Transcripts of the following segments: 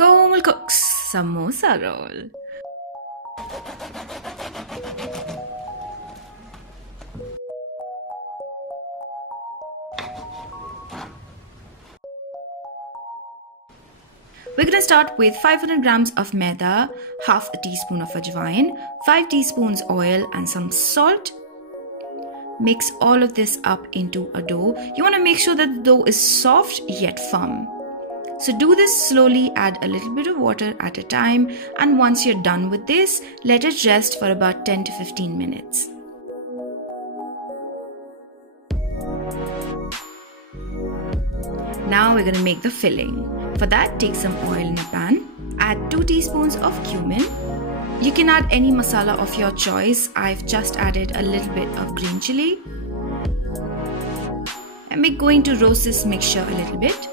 Komal cooks Samosa Roll. We're going to start with 500 grams of maida, half a teaspoon of ajwain, 5 teaspoons oil and some salt. Mix all of this up into a dough. You want to make sure that the dough is soft yet firm. So do this slowly, add a little bit of water at a time, and once you're done with this, let it rest for about 10 to 15 minutes. Now we're going to make the filling. For that, take some oil in a pan, add 2 teaspoons of cumin. You can add any masala of your choice. I've just added a little bit of green chili. And we're going to roast this mixture a little bit.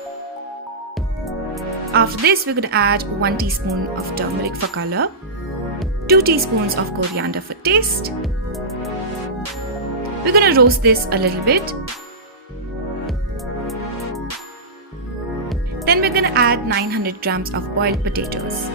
After this, we're going to add 1 teaspoon of turmeric for color, 2 teaspoons of coriander for taste. We're going to roast this a little bit. Then we're going to add 900 grams of boiled potatoes.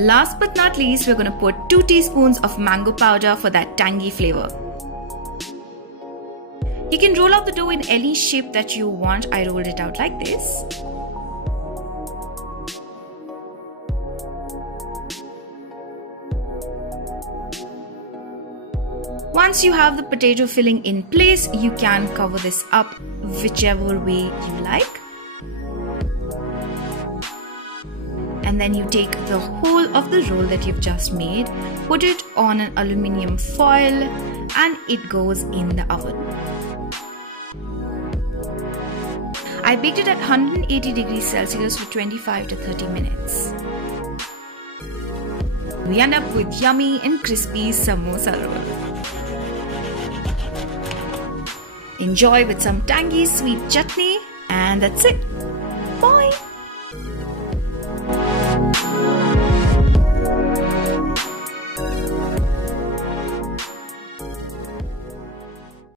Last but not least, we're going to put 2 teaspoons of mango powder for that tangy flavor. You can roll out the dough in any shape that you want. I rolled it out like this. Once you have the potato filling in place, you can cover this up whichever way you like. And then you take the whole of the roll that you've just made, put it on an aluminium foil, and it goes in the oven. I baked it at 180 degrees Celsius for 25 to 30 minutes. We end up with yummy and crispy samosa roll. Enjoy with some tangy sweet chutney, and that's it. Bye!